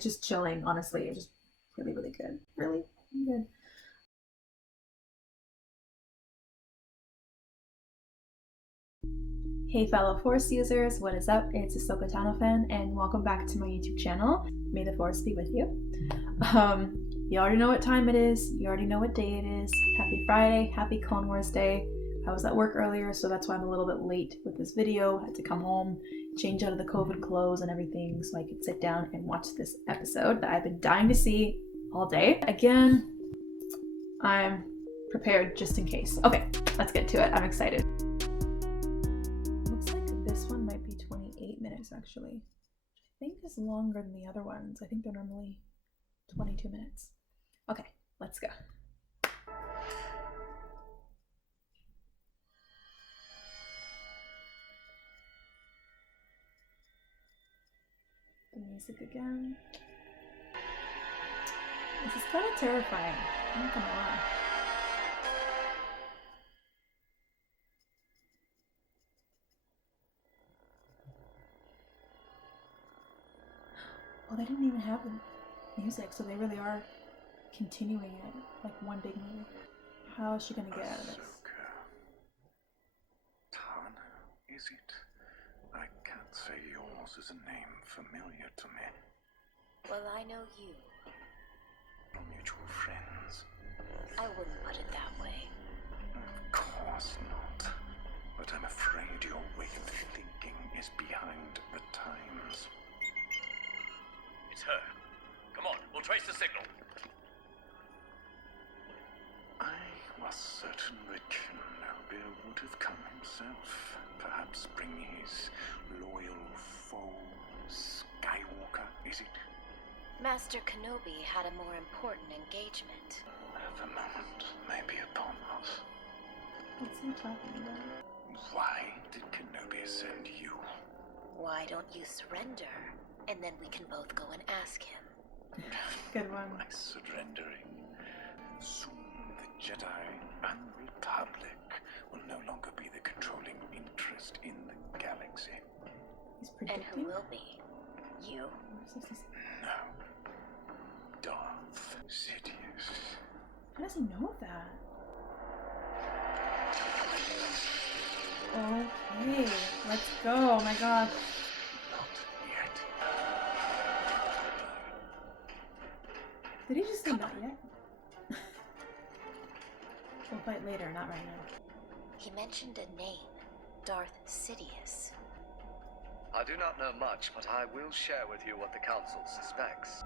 Just chilling, honestly. Just really, really good. Really good. Hey fellow Force users, what is up? It's AhsokaTanoFan and welcome back to my YouTube channel. May the Force be with you. You already know what time it is. You already know what day it is. Happy Friday. Happy Clone Wars Day. I was at work earlier, so that's why I'm a little bit late with this video. I had to come home, change out of the COVID clothes and everything so I could sit down and watch this episode that I've been dying to see all day. Again, I'm prepared just in case. Okay, let's get to it. I'm excited. Looks like this one might be 28 minutes actually, which I think is longer than the other ones. I think they're normally 22 minutes. Okay, let's go. The music again. This is kind of terrifying. I'm not gonna lie. Well, they didn't even have the music, so they really are continuing it like one big movie. How is she gonna get out of this? Ahsoka. Is it? I can't say yours is a name familiar to me. Well, I know you. Mutual friends. I wouldn't put it that way. Of course not. But I'm afraid your way of thinking is behind the times. It's her. Come on, we'll trace the signal. I was certain that Kenobi would have come himself. Perhaps bring his loyal foe, Skywalker, is it? Master Kenobi had a more important engagement. The moment may be upon us. What's he talking about? Why did Kenobi send you? Why don't you surrender? And then we can both go and ask him. Good one. By surrendering, soon the Jedi and Republic will no longer be the controlling interest in the galaxy. He's And predicting? who will be? You? No. Darth Sidious. How does he know that? Okay, let's go. Oh my god. Not yet. Did he just say not yet? We'll fight later, not right now. He mentioned a name. Darth Sidious. I do not know much, but I will share with you what the Council suspects.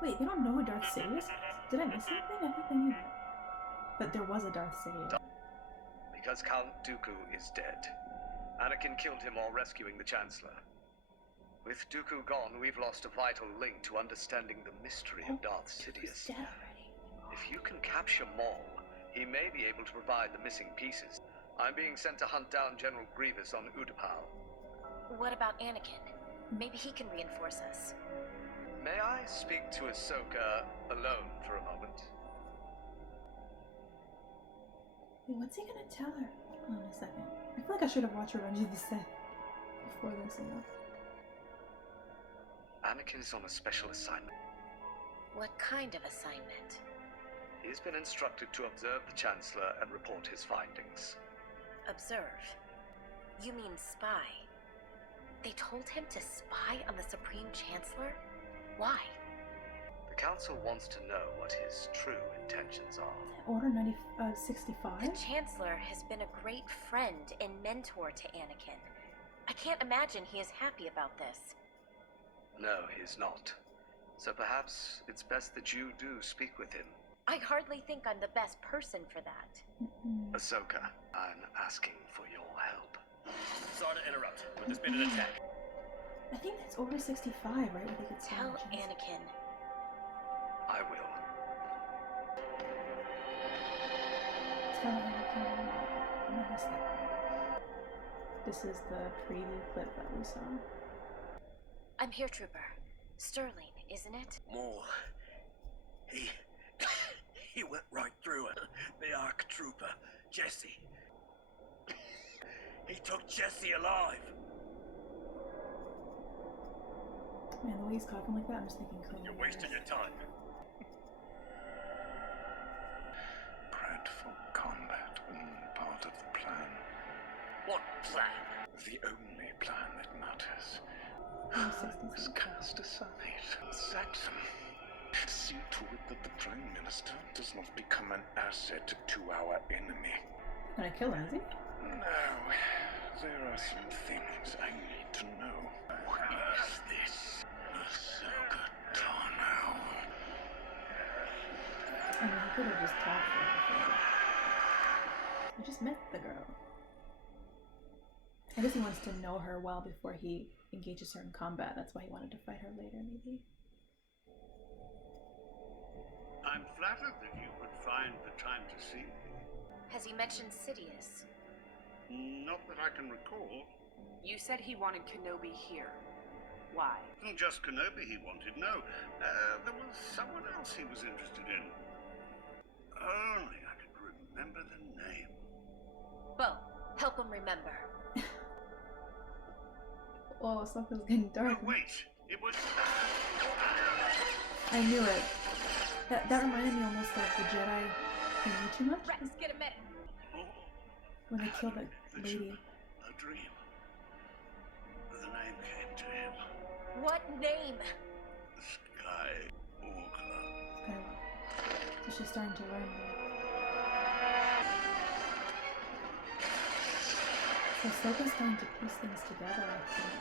Wait, they don't know who Darth Sidious is? Did I miss anything? I thought they knew that. But there was a Darth Sidious. Because Count Dooku is dead. Anakin killed him while rescuing the Chancellor. With Dooku gone, we've lost a vital link to understanding the mystery of Darth Sidious. He's dead already. If you can capture Maul, he may be able to provide the missing pieces. I'm being sent to hunt down General Grievous on Utapau. What about Anakin? Maybe he can reinforce us. May I speak to Ahsoka alone for a moment? Wait, what's he gonna tell her? Hold on a second. I feel like I should have watched Revenge of the Sith before this, you know? Anakin is on a special assignment. What kind of assignment? He's been instructed to observe the Chancellor and report his findings. Observe. You mean spy? They told him to spy on the Supreme Chancellor? Why? The Council wants to know what his true intentions are. Order 65? The Chancellor has been a great friend and mentor to Anakin. I can't imagine he is happy about this. No, he's not. So perhaps it's best that you do speak with him. I hardly think I'm the best person for that. Ahsoka, I'm asking for your help. Sorry to interrupt, but there's been an attack. I think that's Order 65, right? Where they could Tell Anakin. I will. Tell Anakin. What is that? This is the preview clip that we saw. I'm here, Trooper. Sterling, isn't it? Maul. He went right through it. The ARC trooper, Jesse. He took Jesse alive. Man, the way he's coughing like that, I'm just thinking coronavirus. You're wasting your time. Dreadful combat, part of the plan. What plan? The only plan that matters. Oh, 60 Was cast aside. Sack them. See to it that the Prime Minister does not become an asset to our enemy. Gonna kill him, is he? No, there are some things I need to know. What is this? AhsokaTano. I mean, he could have just talked to her. He just met the girl. I guess he wants to know her well before he engages her in combat. That's why he wanted to fight her later, maybe. I'm flattered that you would find the time to see me. Has he mentioned Sidious? Not that I can recall. You said he wanted Kenobi here. Why? Not just Kenobi he wanted, no. There was someone else he was interested in. Only I could remember the name. Well, help him remember. Oh, Ahsoka's getting dark. Oh, wait! It was... I knew it. That reminded me almost of the Jedi in Too Much. Rex, get a minute. Oh, When they killed that vision, lady. a dream. The name came to him. What name? Skywalker. Skywalker. So she's starting to learn now. So Ahsoka's starting to piece things together, I think.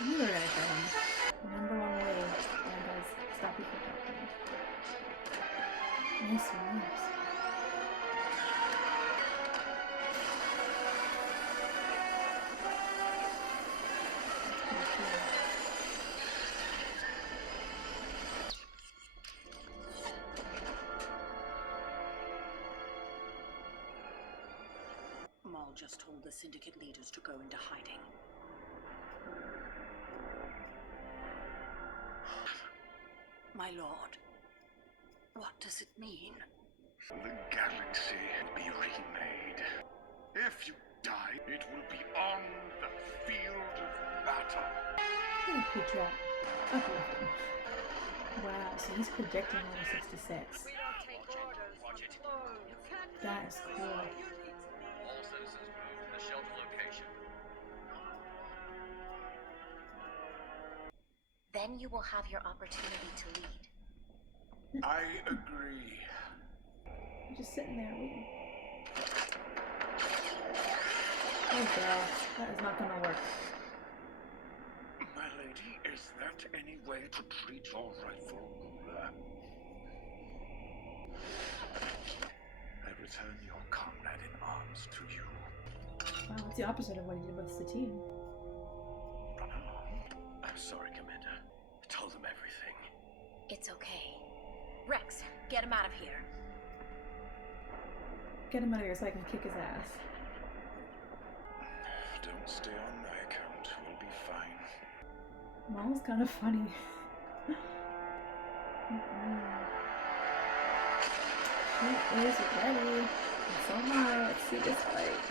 I knew they were gonna kill him. The number one way Rand does stop you from talking. Nice moves. Maul just told the Syndicate leaders to go into hiding. My lord, what does it mean? The galaxy will be remade. If you die, it will be on the field of battle. Look at Petra. Uplifting. Wow, so he's projecting Order 66. That is cool. All citizens move to the shelter location. Then you will have your opportunity to lead. I agree. I'm just sitting there waiting. Oh girl, that is not gonna work. My lady, is that any way to treat your rightful ruler? I return your comrade in arms to you. Wow, it's the opposite of what he did with Satine. Run along. I'm sorry, Commander. I told them everything. It's okay. Rex, get him out of here. Get him out of here so I can kick his ass. Don't stay on my account. We'll be fine. Maul's kind of funny. He is ready. And so am I. Let's see this fight.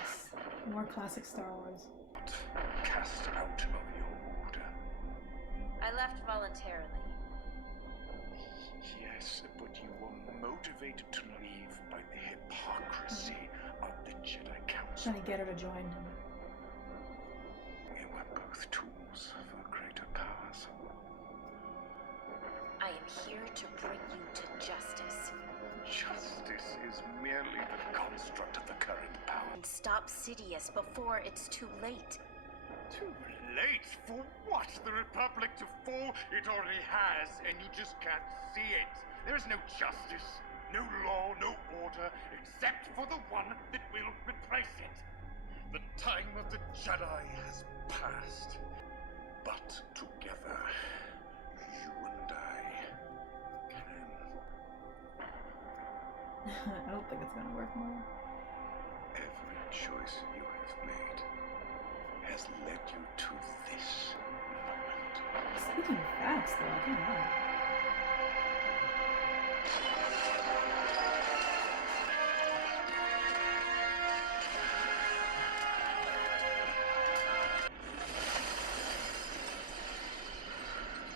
Yes. More classic Star Wars. Cast out of your order. I left voluntarily. Yes, but you were motivated to leave by the hypocrisy of the Jedi Council. Trying to get her to join him. We were both tools for greater powers. I am here to bring you to justice. Justice is merely the construct of the current power. And stop Sidious before it's too late. Too late? For what? The Republic to fall? It already has, and you just can't see it. There is no justice, no law, no order, except for the one that will replace it. The time of the Jedi has passed. But together, you and I can. I don't think it's gonna work, Maul. Every choice you have made has led you to this moment. Speaking of facts, though, I can't lie.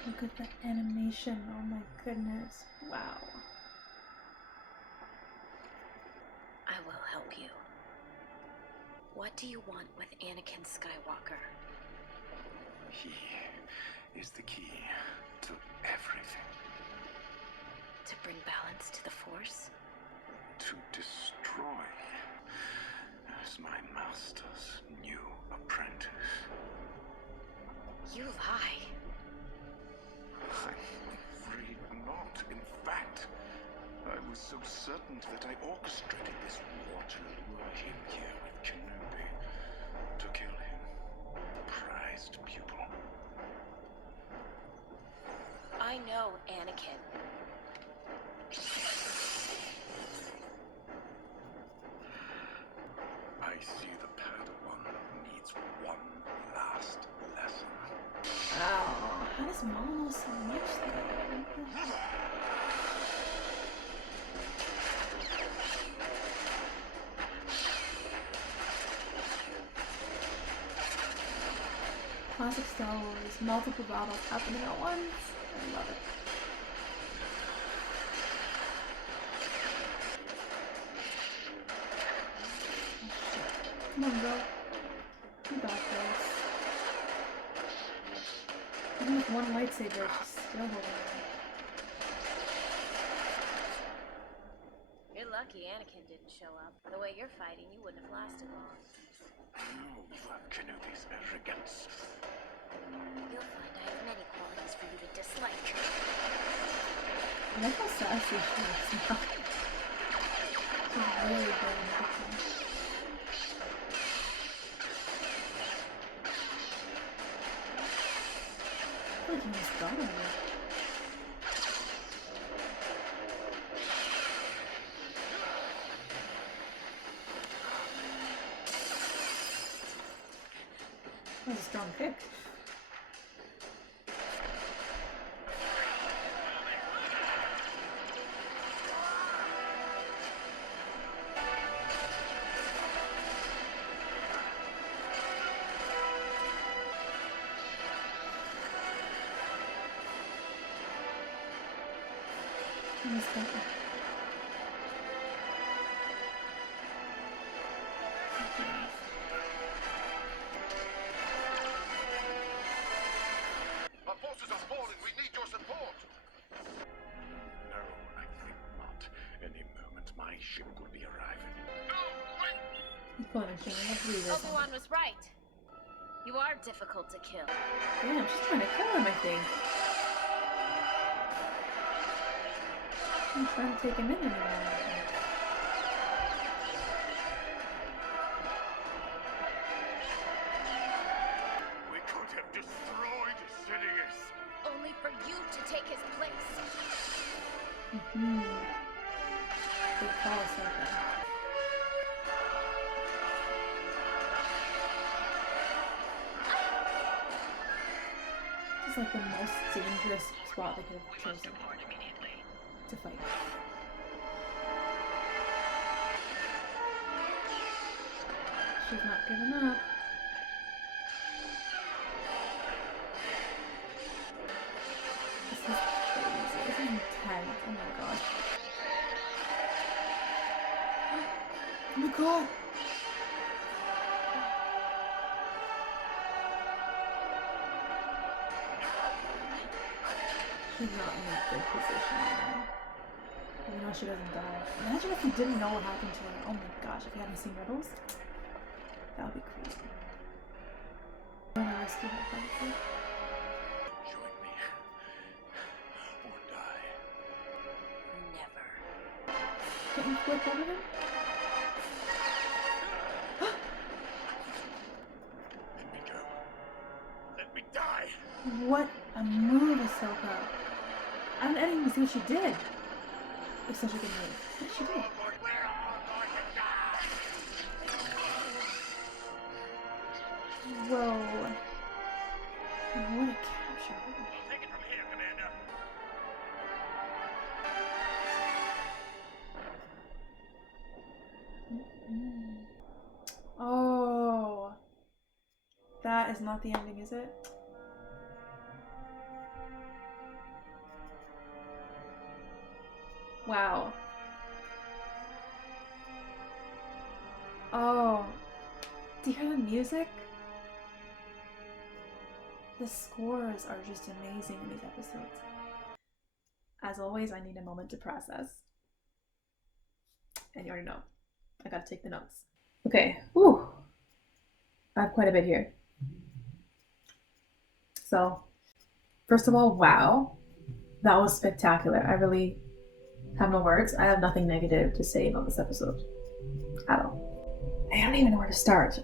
Look at the animation. Oh my goodness. Wow. I will help you. What do you want with Anakin Skywalker? He is the key to everything. To bring balance to the Force? To destroy, as my master's new apprentice. You lie. I'm afraid not. In fact, I was so certain that I orchestrated this war to lure him here with Kenobi. To kill him. Prized pupil. I know Anakin. I see the Padawan needs one last lesson. Wow. How does Maul know so much though? Classic Star Wars, multiple battles happening at once. I love it. Come on, bro. You got this. Even with one lightsaber, she's still holding it. You're lucky Anakin didn't show up. The way you're fighting, you wouldn't have lasted long. Kenobi's arrogance. You'll find I have many qualities for you to dislike. I like how sassy she is now. She's really good in acting. I feel like he almost got on it. That was a strong kick. Nice kick. Our forces are falling. We need your support. No, I think not. Any moment my ship will be arriving. No, wait! He's punishing. I have Grievous on. ObiWan was right. You are difficult to kill. Damn, she's trying to kill him, I think. I'm trying to take him in anymore. We could have destroyed Sidious. Only for you to take his place. Good call, Ahsoka. This is like the most dangerous spot they could have chosen to fight. She's not giving up. This is crazy. This is intense. Oh my god. Oh my god! She's not in a good position right now. Even though she doesn't die. Imagine if we didn't know what happened to her. Oh my gosh, if we hadn't seen Rebels. That would be crazy. I'm gonna rescue her probably. Join me. Or die. Never. Can't you flip over him? Let me go. Let me die. What a move, Ahsoka. I didn't even see what she did. It's such a good move. What did she do? We're all going to die. Whoa. What a capture. I'll take it from here, Commander. Oh. That is not the ending, is it? Wow. Oh, do you hear the music? The scores are just amazing in these episodes. As always, I need a moment to process. And you already know, I gotta take the notes. Okay, whew. I have quite a bit here. So, first of all, wow. That was spectacular. I really have no words. I have nothing negative to say about this episode at all. I don't even know where to start.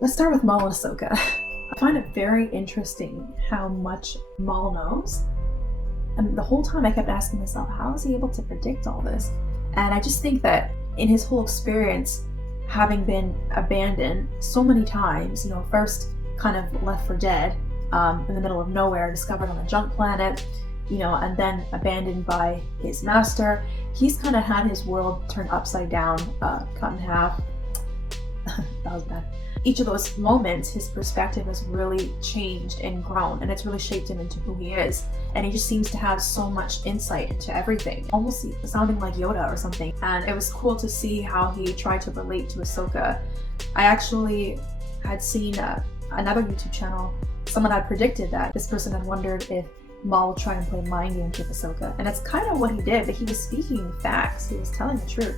Let's start with Maul and Ahsoka. I find it very interesting how much Maul knows. And the whole time I kept asking myself, how is he able to predict all this? And I just think that in his whole experience, having been abandoned so many times, first kind of left for dead in the middle of nowhere, discovered on a junk planet, and then abandoned by his master, he's kind of had his world turned upside down, cut in half. That was bad. Each of those moments, his perspective has really changed and grown, and it's really shaped him into who he is. And he just seems to have so much insight into everything, almost sounding like Yoda or something. And it was cool to see how he tried to relate to Ahsoka. I actually had seen another YouTube channel, someone had predicted that this person had wondered if Maul would try and play mind games with Ahsoka. And that's kind of what he did, but he was speaking facts, he was telling the truth.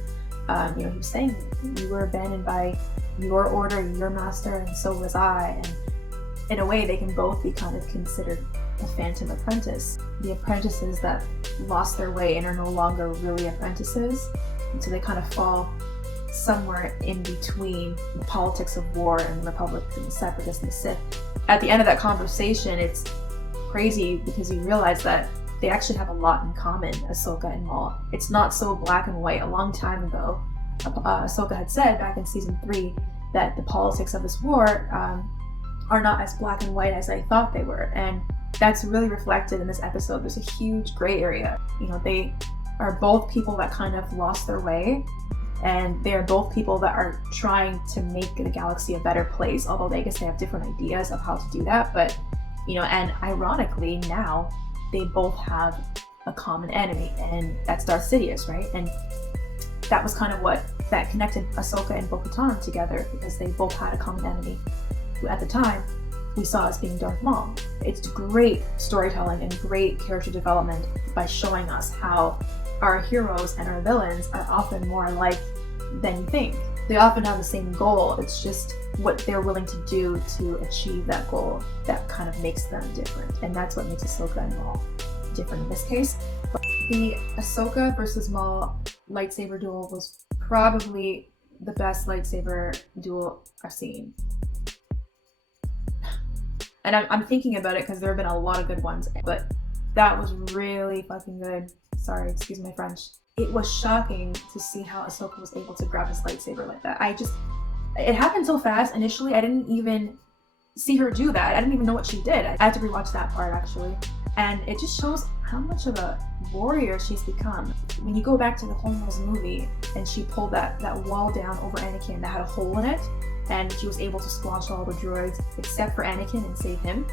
He was saying, you were abandoned by your order, your master, and so was I. And in a way, they can both be kind of considered a phantom apprentice. The apprentices that lost their way and are no longer really apprentices. And so they kind of fall somewhere in between the politics of war and the Republic and the Separatists and the Sith. At the end of that conversation, it's crazy because you realize that they actually have a lot in common, Ahsoka and Maul. It's not so black and white. A long time ago, Ahsoka had said back in season 3 that the politics of this war are not as black and white as I thought they were. And that's really reflected in this episode. There's a huge gray area. They are both people that kind of lost their way, and they are both people that are trying to make the galaxy a better place, although I guess they have different ideas of how to do that. But, and ironically now, they both have a common enemy, and that's Darth Sidious, right? And that was kind of what that connected Ahsoka and Bo-Katan together, because they both had a common enemy who at the time we saw as being Darth Maul. It's great storytelling and great character development by showing us how our heroes and our villains are often more alike than you think. They often have the same goal, it's just what they're willing to do to achieve that goal that kind of makes them different. And that's what makes Ahsoka and Maul different in this case. But the Ahsoka versus Maul lightsaber duel was probably the best lightsaber duel I've seen. And I'm thinking about it because there have been a lot of good ones, but that was really fucking good. Sorry, excuse my French. It was shocking to see how Ahsoka was able to grab his lightsaber like that. It happened so fast. Initially, I didn't even see her do that. I didn't even know what she did. I had to rewatch that part actually. And it just shows how much of a warrior she's become. When you go back to the Clone Wars movie and she pulled that wall down over Anakin that had a hole in it, and she was able to squash all the droids except for Anakin and save him.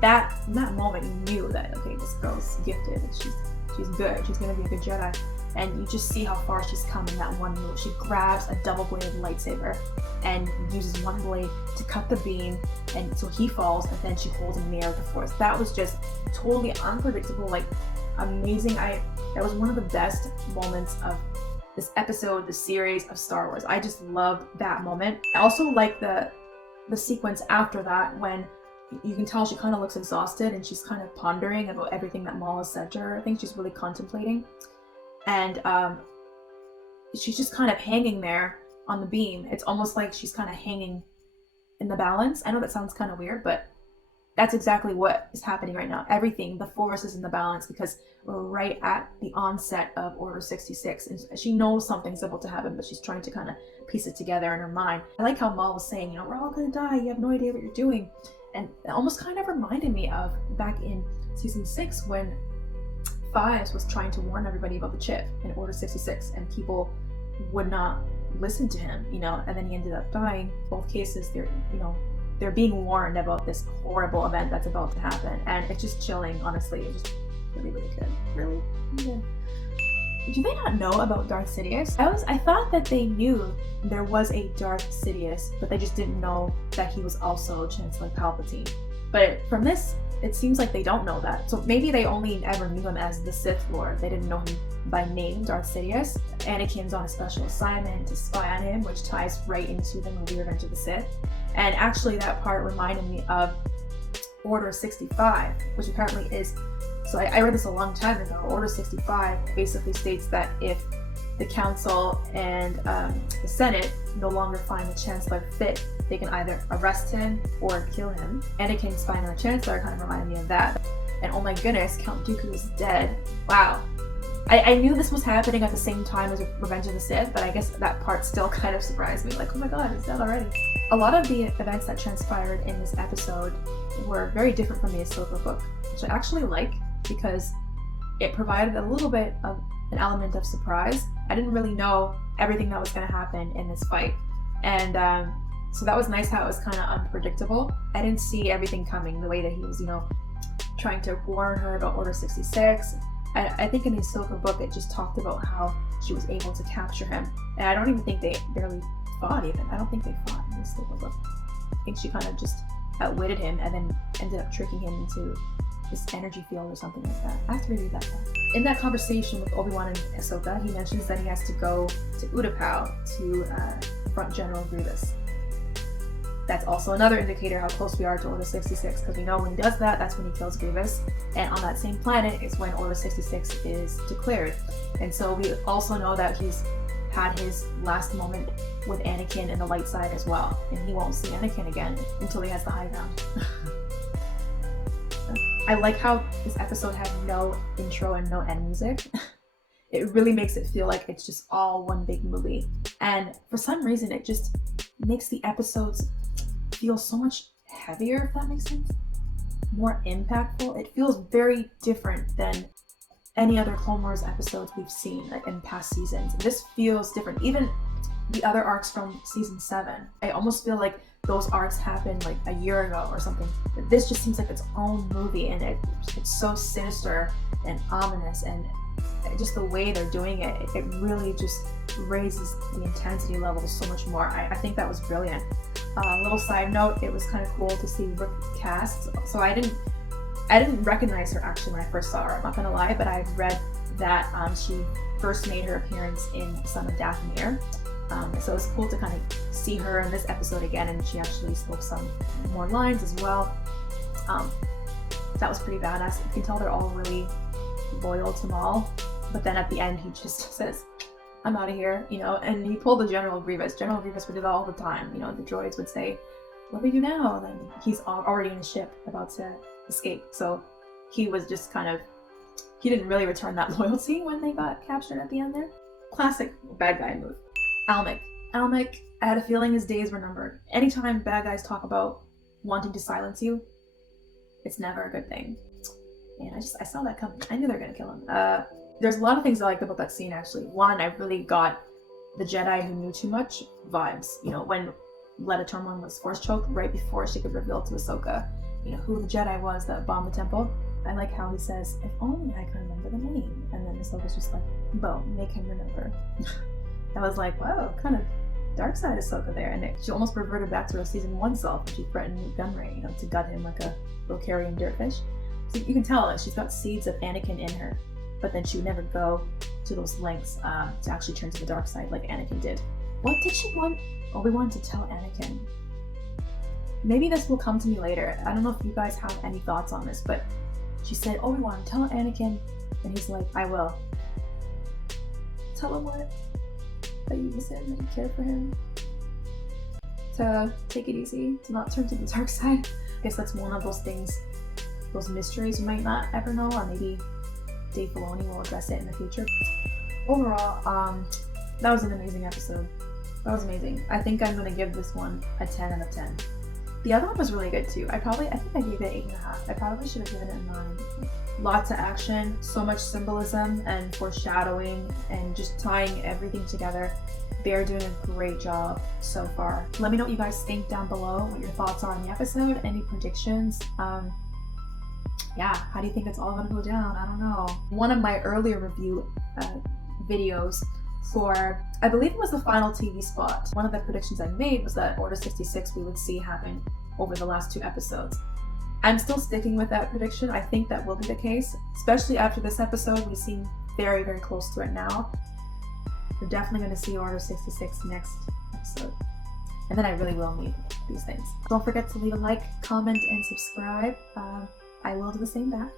That in that moment you knew that, okay, this girl's gifted, she's good, she's gonna be a good Jedi. And you just see how far she's come in that one move. She grabs a double-bladed lightsaber and uses one blade to cut the beam, and so he falls, and then she holds him in the air with the Force. That was just totally unpredictable, like amazing. That was one of the best moments of this episode, the series of Star Wars. I just loved that moment. I also like the sequence after that when you can tell she kind of looks exhausted and she's kind of pondering about everything that Maul has said to her. I think she's really contemplating. And she's just kind of hanging there on the beam. It's almost like she's kind of hanging in the balance. I know that sounds kind of weird, but that's exactly what is happening right now. Everything, the Force is in the balance because we're right at the onset of Order 66. And she knows something's about to happen, but she's trying to kind of piece it together in her mind. I like how Maul was saying, we're all going to die. You have no idea what you're doing. And it almost kind of reminded me of back in season 6 when Fives was trying to warn everybody about the chip in Order 66, and people would not listen to him, and then he ended up dying. Both cases, they're being warned about this horrible event that's about to happen, and it's just chilling, honestly. It's just really, really good. Really good. do they not know about Darth Sidious? I thought that they knew there was a Darth Sidious, but they just didn't know that he was also Chancellor Palpatine. But from this, it seems like they don't know that. So maybe they only ever knew him as the Sith Lord. They didn't know him by name, Darth Sidious. Anakin's on a special assignment to spy on him, which ties right into the movie Revenge of the Sith. And actually that part reminded me of Order 65, which apparently is, so I read this a long time ago. Order 65 basically states that if the Council and the Senate no longer find the Chancellor fit, they can either arrest him or kill him. Anakin spying on the Chancellor kind of reminded me of that. And oh my goodness, Count Dooku is dead. Wow. I knew this was happening at the same time as Revenge of the Sith, but I guess that part still kind of surprised me. Like, oh my god, he's dead already. A lot of the events that transpired in this episode were very different from the Ahsoka book, which I actually like because it provided a little bit of an element of surprise. I didn't really know everything that was going to happen in this fight. And so that was nice how it was kind of unpredictable. I didn't see everything coming, the way that he was, trying to warn her about Order 66. I think in the Ahsoka book, it just talked about how she was able to capture him. And I don't even think they barely fought even. I don't think they fought in the Ahsoka book. I think she kind of just outwitted him and then ended up tricking him into this energy field or something like that. I have to reread that part. In that conversation with ObiWan and Ahsoka, he mentions that he has to go to Utapau to confront General Grievous. That's also another indicator how close we are to Order 66, because we know when he does that, that's when he kills Grievous. And on that same planet is when Order 66 is declared. And so we also know that he's had his last moment with Anakin in the light side as well. And he won't see Anakin again until he has the high ground. I like how this episode had no intro and no end music. It really makes it feel like it's just all one big movie. And for some reason, it just makes the episodes feel so much heavier, if that makes sense. More impactful. It feels very different than any other Clone Wars episodes we've seen in past seasons. This feels different. Even the other arcs from season 7. I almost feel like those arcs happened like a year ago or something. This just seems like its own movie, and it's so sinister and ominous, and just the way they're doing it, it really just raises the intensity levels so much more. I think that was brilliant. Little side note, it was kind of cool to see Rook Kast. So I didn't recognize her actually when I first saw her, I'm not gonna lie, but I read that she first made her appearance in Son of Dathomir. So it was cool to kind of see her in this episode again, and she actually spoke some more lines as well. That was pretty badass. You can tell they're all really loyal to Maul, but then at the end he just says, I'm out of here, and he pulled the General Grievous. General Grievous would do that all the time. The droids would say, what do we do now? And then he's already in a ship about to escape. So he was just he didn't really return that loyalty when they got captured at the end there. Classic bad guy move. Almec, I had a feeling his days were numbered. Anytime bad guys talk about wanting to silence you, it's never a good thing. And I saw that coming. I knew they were gonna kill him. There's a lot of things I liked about that scene actually. One, I really got the Jedi who knew too much vibes. When Letta Turmlin was force choked right before she could reveal to Ahsoka, who the Jedi was that bombed the temple. I like how he says, if only I can remember the name. And then Ahsoka's just like, Bo, make him remember. I was like, wow, kind of dark side Ahsoka there. And she almost reverted back to her season 1 self when she threatened Gunray, to gut him like a Rokarian dirtfish. So you can tell that she's got seeds of Anakin in her, but then she would never go to those lengths to actually turn to the dark side like Anakin did. What did she want Obi-Wan to tell Anakin? Maybe this will come to me later. I don't know if you guys have any thoughts on this, but she said, Obi-Wan, tell Anakin, and he's like, I will. Tell him what? That you miss him, that you care for him, to take it easy, to not turn to the dark side. I guess that's one of those things, those mysteries you might not ever know, or maybe Dave Filoni will address it in the future. Overall, that was an amazing episode. That was amazing. I think I'm gonna give this one a 10 out of 10. The other one was really good too. I think I gave it 8.5. I probably should have given it a 9. Lots of action, so much symbolism and foreshadowing, and just tying everything together. They're doing a great job so far. Let me know what you guys think down below, what your thoughts are on the episode, any predictions. Yeah, how do you think it's all gonna go down? I don't know. One of my earlier review videos for, I believe it was the final TV spot. One of the predictions I made was that Order 66 we would see happen over the last 2 episodes. I'm still sticking with that prediction. I think that will be the case, especially after this episode. We seem very, very close to it now. We're definitely going to see Order 66 next episode. And then I really will need these things. Don't forget to leave a like, comment, and subscribe. I will do the same back.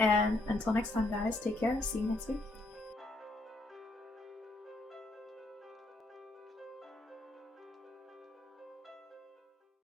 And until next time, guys, take care. See you next week.